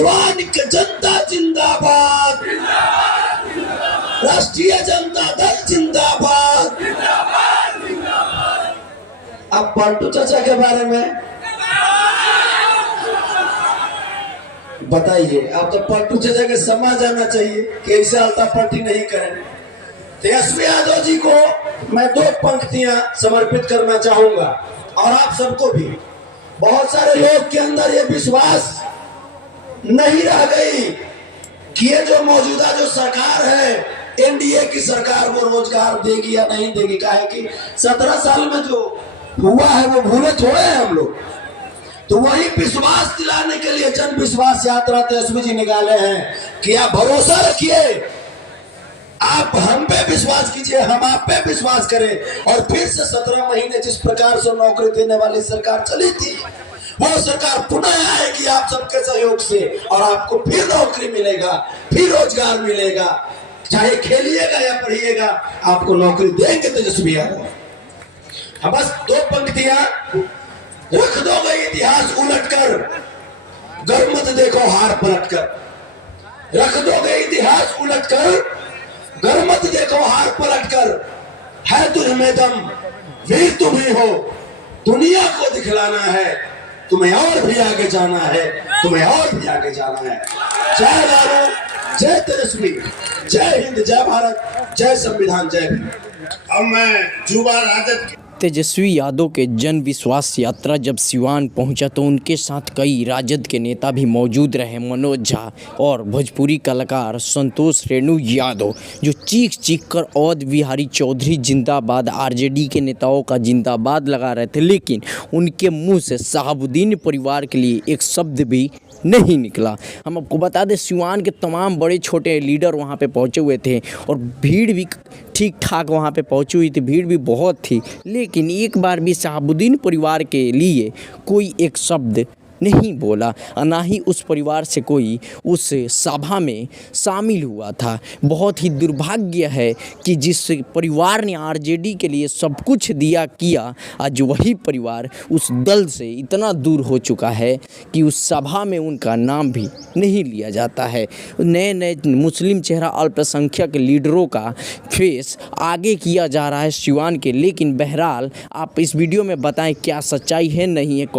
सिवान की जनता जिंदाबाद, राष्ट्रीय जनता दल जिंदाबाद। अब पलटू चाचा के बारे में बताइए। अब तो पलटू चाचा के समझ आना चाहिए कि ऐसे अल्टा पलटी नहीं करें। तेजस्वी यादव जी को मैं 2 पंक्तियां समर्पित करना चाहूंगा और आप सबको भी। बहुत सारे लोग के अंदर ये विश्वास नहीं रह गई कि ये जो मौजूदा जो सरकार है, एनडीए की सरकार, वो रोजगार देगी या नहीं देगी। काहे कि 17 साल में जो हुआ है वो भूले थोड़े हैं हम लोग। तो वही विश्वास दिलाने के लिए जन विश्वास यात्रा तेजस्वी जी निकाले हैं कि आप भरोसा रखिए, आप हम पे विश्वास कीजिए, हम आप पे विश्वास करें। और फिर से 17 महीने जिस प्रकार से नौकरी देने वाली सरकार चली थी, वो सरकार पुनः आएगी आप सबके सहयोग से, और आपको फिर नौकरी मिलेगा, फिर रोजगार मिलेगा। चाहे खेलिएगा या पढ़िएगा, आपको नौकरी देंगे तेजस्वी यादव। अब बस 2 पंक्तियां। रख दोगे इतिहास उलटकर, गर्व मत देखो हार पलटकर। रख दोगे इतिहास उलटकर, गर्व मत देखो हार पलटकर। है तुझ में दम, वीर तुम ही हो, दुनिया को दिखलाना है, तुम्हें और भी आगे जाना है, तुम्हें और भी आगे जाना है। जय लालू, जय तेजस्वी, जय हिंद, जय भारत, जय संविधान, जय भीम। अब मैं युवा राजद तेजस्वी यादव के जन विश्वास यात्रा जब सिवान पहुंचा तो उनके साथ कई राजद के नेता भी मौजूद रहे। मनोज झा और भोजपुरी कलाकार संतोष रेणु यादव, जो चीख चीख कर अवध बिहारी चौधरी जिंदाबाद, आरजेडी के नेताओं का जिंदाबाद लगा रहे थे, लेकिन उनके मुंह से शहाबुद्दीन परिवार के लिए एक शब्द भी नहीं निकला। हम आपको बता दें, सिवान के तमाम बड़े छोटे लीडर वहां पे पहुंचे हुए थे और भीड़ भी ठीक ठाक वहां पे पहुंची हुई थी, भीड़ भी बहुत थी, लेकिन एक बार भी शहाबुद्दीन परिवार के लिए कोई एक शब्द नहीं बोला और ना ही उस परिवार से कोई उस सभा में शामिल हुआ था। बहुत ही दुर्भाग्य है कि जिस परिवार ने आरजेडी के लिए सब कुछ दिया किया, आज वही परिवार उस दल से इतना दूर हो चुका है कि उस सभा में उनका नाम भी नहीं लिया जाता है। नए नए मुस्लिम चेहरा अल्पसंख्यक लीडरों का फेस आगे किया जा रहा है सिवान के, लेकिन बहरहाल आप इस वीडियो में बताएं क्या सच्चाई है नहीं है।